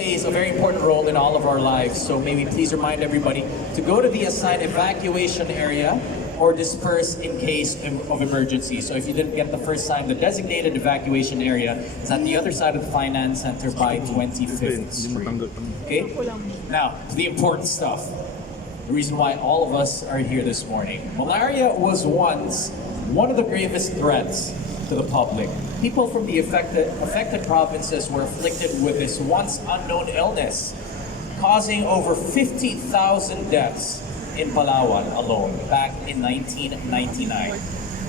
plays a very important role in all of our lives. So maybe please remind everybody to go to the assigned evacuation area or disperse in case of emergency. So if you didn't get the first time, the designated evacuation area is at the other side of the Finance Center by 25th Street. Okay? Now, the important stuff. The reason why all of us are here this morning. Malaria was once one of the gravest threats to the public. People from the affected provinces were afflicted with this once unknown illness, causing over 50,000 deaths in Palawan alone back in 1999.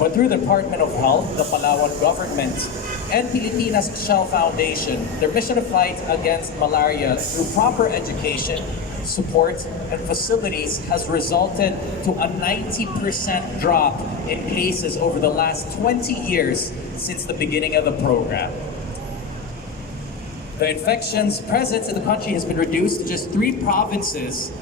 But through the Department of Health, the Palawan government, and Pilipinas Shell Foundation, their mission to fight against malaria through proper education, support, and facilities has resulted to a 90% drop in cases over the last 20 years since the beginning of the program. The infections presence in the country has been reduced to just 3 provinces,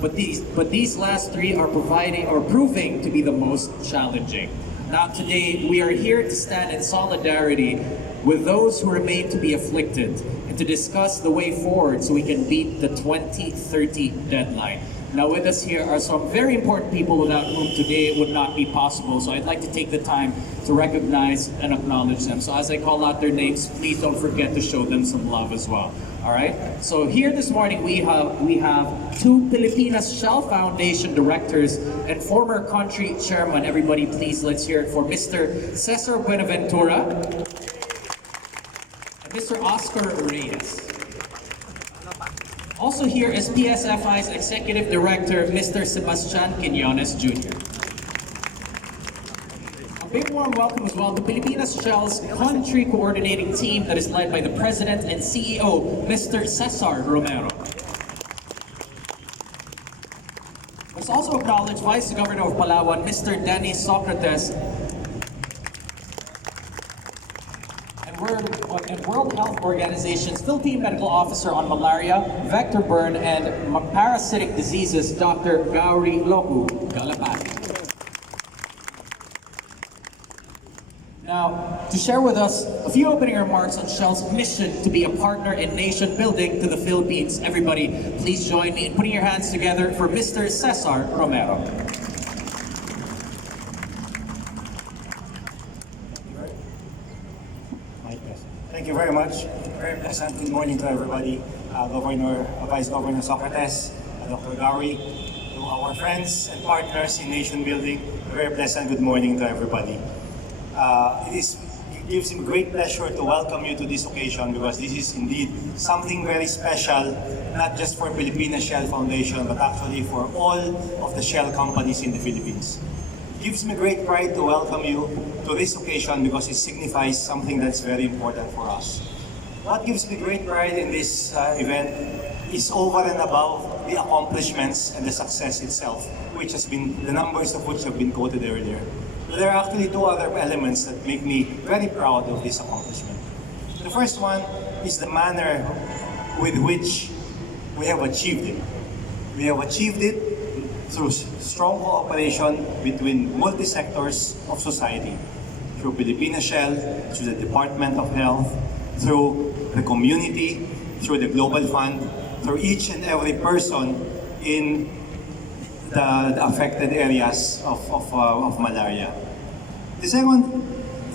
but these last 3 are proving to be the most challenging. Now today, we are here to stand in solidarity with those who remain to be afflicted and to discuss the way forward so we can beat the 2030 deadline. Now with us here are some very important people without whom today would not be possible. So I'd like to take the time to recognize and acknowledge them. So as I call out their names, please don't forget to show them some love as well. All right. So here this morning we have 2 Pilipinas Shell Foundation directors and former country chairman. Everybody, please let's hear it for Mr. Cesar Buenaventura and Mr. Oscar Reyes. Also here is PSFI's Executive Director, Mr. Sebastian Quiñones Jr. A big warm welcome as well to Pilipinas Shell's country coordinating team that is led by the President and CEO, Mr. Cesar Romero. Let's also acknowledge Vice Governor of Palawan, Mr. Denny Socrates, and World Health Organization's Philippine Medical Officer on Malaria, Vector-Borne, and Parasitic Diseases, Dr. Gauri Loku Galapati. Now, to share with us a few opening remarks on Shell's mission to be a partner in nation building to the Philippines. Everybody, please join me in putting your hands together for Mr. Cesar Romero. Thank you very much. Very pleasant good morning to everybody. Vice Governor Socrates, Dr. Gauri, to our friends and partners in nation building, very pleasant good morning to everybody. It gives me great pleasure to welcome you to this occasion because this is indeed something very special, not just for Pilipinas Shell Foundation, but actually for all of the Shell companies in the Philippines. It gives me great pride to welcome you to this occasion because it signifies something that's very important for us. What gives me great pride in this event is over and above the accomplishments and the success itself, which has been, the numbers of which have been quoted earlier. But there are actually 2 other elements that make me very proud of this accomplishment. The first one is the manner with which we have achieved it. We have achieved it through strong cooperation between multi-sectors of society, through Pilipinas Shell, through the Department of Health, through the community, through the Global Fund, through each and every person in the affected areas of malaria. The second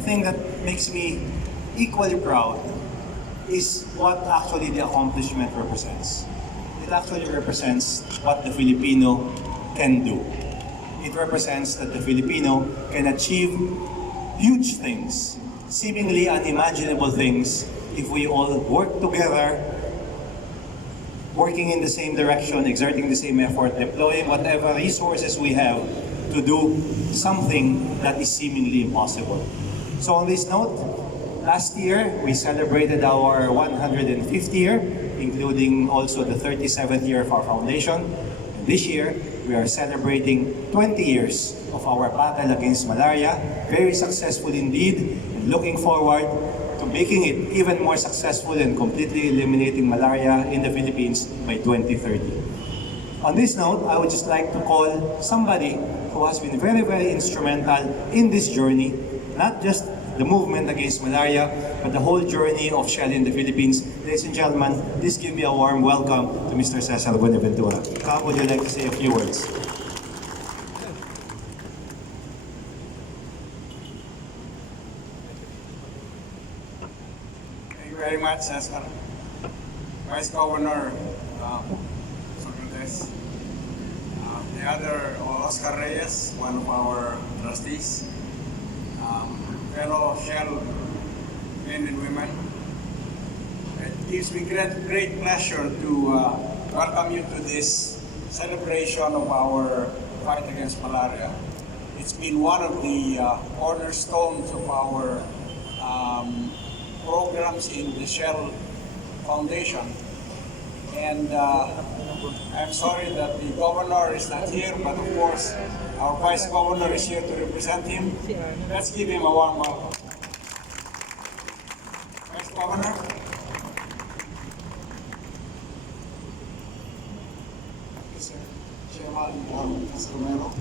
thing that makes me equally proud is what actually the accomplishment represents. It actually represents what the Filipino can do. It represents that the Filipino can achieve huge things, seemingly unimaginable things, if we all work together, working in the same direction, exerting the same effort, deploying whatever resources we have to do something that is seemingly impossible. So on this note, last year we celebrated our 150th year, including also the 37th year of our foundation. And this year, we are celebrating 20 years of our battle against malaria, very successful indeed, and looking forward to making it even more successful and completely eliminating malaria in the Philippines by 2030. On this note, I would just like to call somebody who has been very, very instrumental in this journey, not just the movement against malaria, but the whole journey of Shell in the Philippines. Ladies and gentlemen, please give me a warm welcome to Mr. Cesar Buenaventura. How would you like to say a few words? Thank you very much, Cesar. Vice Governor Socrates, the other Oscar Reyes, one of our trustees, fellow Shell men and women. It gives me great pleasure to welcome you to this celebration of our fight against malaria. It's been one of the cornerstones of our programs in the Shell Foundation. And I'm sorry that the governor is not here, but of course, our vice governor is here to represent him. Let's give him a warm welcome. Vice Governor. Sir Chairman Cesar Romero,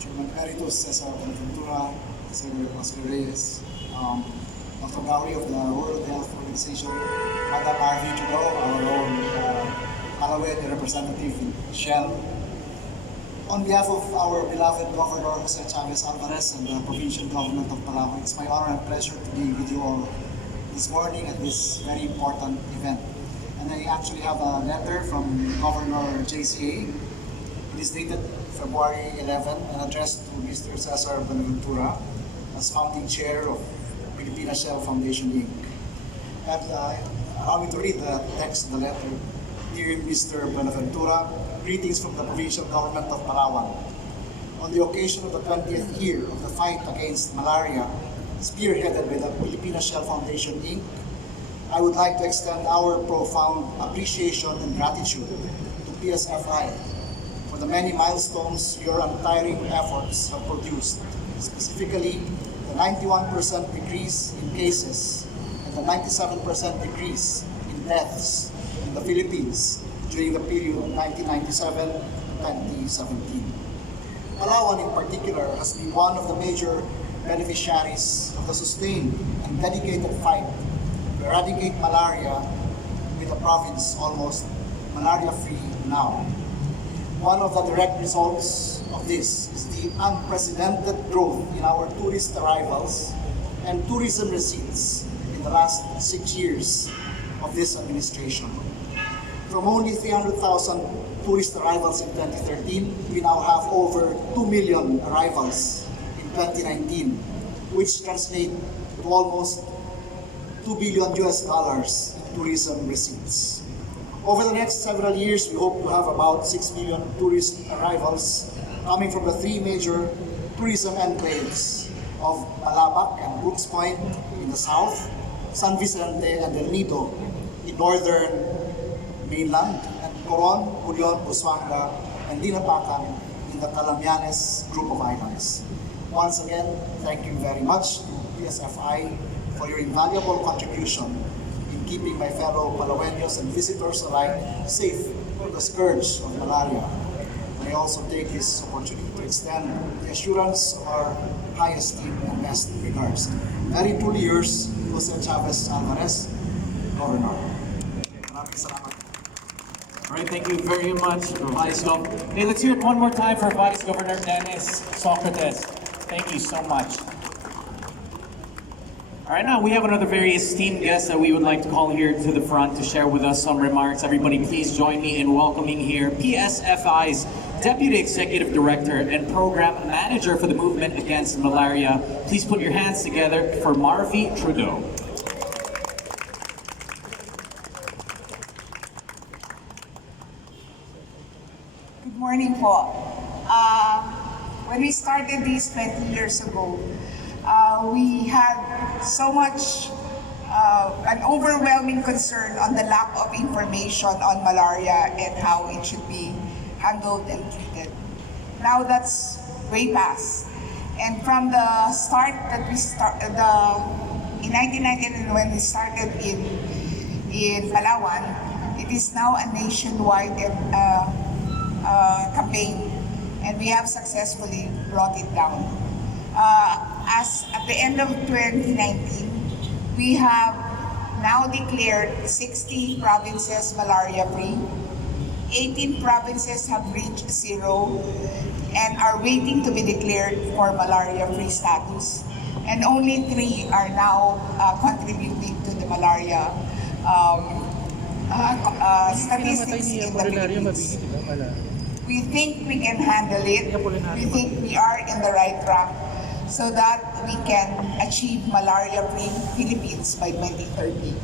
Chairman Emeritus Cesar Buenaventura, Senator Oscar Reyes, Dr. Gowrie of the World Health Organization, Madam Arvi Trudeau, our own Palawan representative in Shell. On behalf of our beloved Governor Jose Chavez Alvarez and the provincial government of Palawan, it's my honor and pleasure to be with you all this morning at this very important event. And I actually have a letter from Governor JCA. It is dated February 11 and addressed to Mr. Cesar Buenaventura as founding chair of Pilipinas Shell Foundation Inc. And allow me to read the text of the letter. Dear Mr. Buenaventura, greetings from the provincial government of Palawan. On the occasion of the 20th year of the fight against malaria, spearheaded by the Pilipinas Shell Foundation Inc., I would like to extend our profound appreciation and gratitude to PSFI for the many milestones your untiring efforts have produced, specifically the 91% decrease in cases and the 97% decrease in deaths in the Philippines during the period 1997 to 2017. Palawan in particular has been one of the major beneficiaries of the sustained and dedicated fight to eradicate malaria, with the province almost malaria-free now. One of the direct results of this is the unprecedented growth in our tourist arrivals and tourism receipts in the last 6 years of this administration. From only 300,000 tourist arrivals in 2013, we now have over 2 million arrivals in 2019, which translate to almost $2 billion in tourism receipts. Over the next several years, we hope to have about 6 million tourist arrivals coming from the three major tourism enclaves of Balabac and Brooks Point in the south, San Vicente and El Nido in northern mainland, and Coron, Culion, Busuanga, and Dinapacan in the Calamianes group of islands. Once again, thank you very much to PSFI for your invaluable contribution in keeping my fellow Palaweños and visitors alike safe from the scourge of malaria. I also take this opportunity to extend the assurance of our high esteem and best regards. Very truly yours, Jose Chavez Alvarez, Governor. Maraming salamat. All right, thank you very much, Vice Gov. Hey, let's hear it one more time for Vice Governor Dennis Socrates. Thank you so much. All right, now we have another very esteemed guest that we would like to call here to the front to share with us some remarks. Everybody, please join me in welcoming here PSFI's Deputy Executive Director and Program Manager for the Movement Against Malaria. Please put your hands together for Marvi Trudeau. Good morning po. When we started this 20 years ago, we had so much, an overwhelming concern on the lack of information on malaria and how it should be handled and treated. Now that's way past. And from the start that we in 1999 when we started in Palawan, it is now a nationwide campaign, and we have successfully brought it down. as at the end of 2019, we have now declared 60 provinces malaria-free. 18 provinces have reached zero and are waiting to be declared for malaria-free status. And only 3 are now contributing to the malaria statistics in the Philippines. We think we can handle it. We think we are in the right track so that we can achieve malaria-free Philippines by 2030.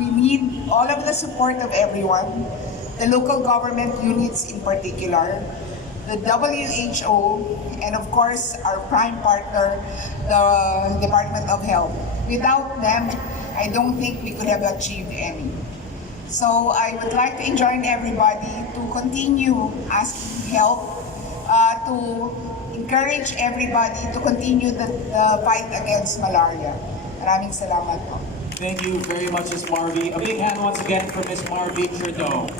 We need all of the support of everyone, the local government units in particular, the WHO, and of course our prime partner, the Department of Health. Without them, I don't think we could have achieved any. So I would like to join everybody to continue asking help, to encourage everybody to continue the fight against malaria. Maraming salamat po. Thank you very much, Ms. Marvy. A big hand once again for Ms. Marvy Trudeau.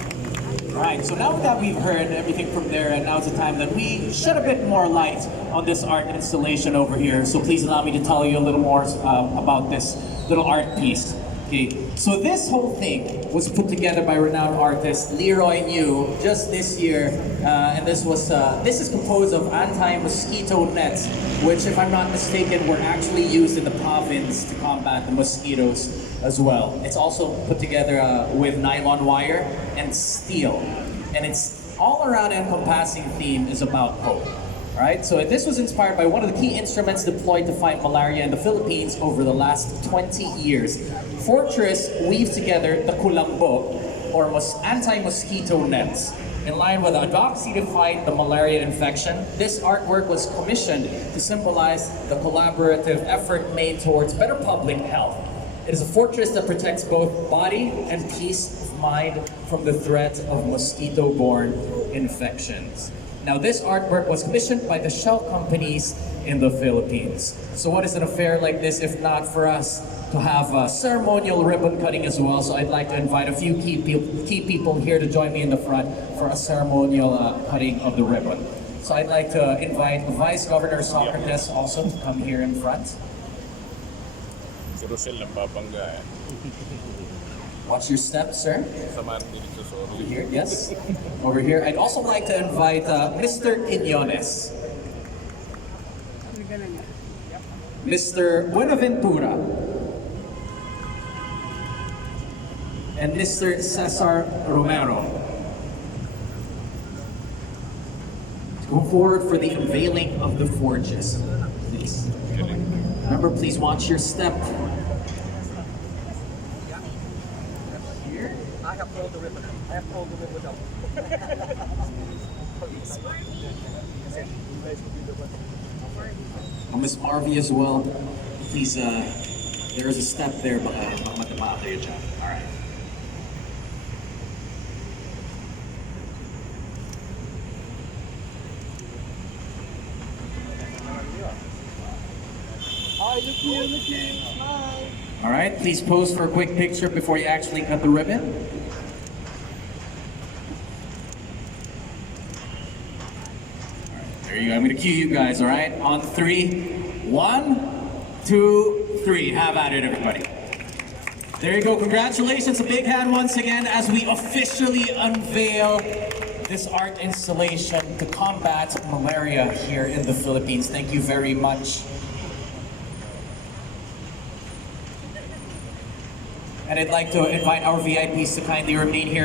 Right, so now that we've heard everything from there, and now's the time that we shed a bit more light on this art installation over here. So please allow me to tell you a little more about this little art piece. Okay, so this whole thing was put together by renowned artist Leroy New just this year, and this is composed of anti-mosquito nets, which, if I'm not mistaken, were actually used in the province to combat the mosquitoes as well. It's also put together with nylon wire and steel, and it's all around encompassing theme is about hope. Right? So this was inspired by one of the key instruments deployed to fight malaria in the Philippines over the last 20 years. Fortress weaves together the kulambo, or anti-mosquito nets. In line with advocacy to fight the malaria infection, this artwork was commissioned to symbolize the collaborative effort made towards better public health. It is a fortress that protects both body and peace of mind from the threat of mosquito-borne infections. Now, this artwork was commissioned by the shell companies in the Philippines. So what is an affair like this if not for us to have a ceremonial ribbon cutting as well? So I'd like to invite a few key people here to join me in the front for a ceremonial cutting of the ribbon. So I'd like to invite Vice Governor Socrates also to come here in front. Si Rosel ang babangga eh. Watch your step, sir. Samahan din ito, sorry. Over here, yes. Over here. I'd also like to invite Mr. Quiñones. Mr. Buenaventura. And Mr. Cesar Romero. Go forward for the unveiling of the forges, please. Remember, please watch your step. I have pulled the ribbon. I have pulled the ribbon up. Miss Marvy as well. Please, there's a step there, but all right. Hi, look here, smile. All right, please pose for a quick picture before you actually cut the ribbon. There you go. I'm going to cue you guys, all right? On 3. 1, 2, 3. Have at it, everybody. There you go. Congratulations. A big hand once again as we officially unveil this art installation to combat malaria here in the Philippines. Thank you very much. And I'd like to invite our VIPs to kindly remain here.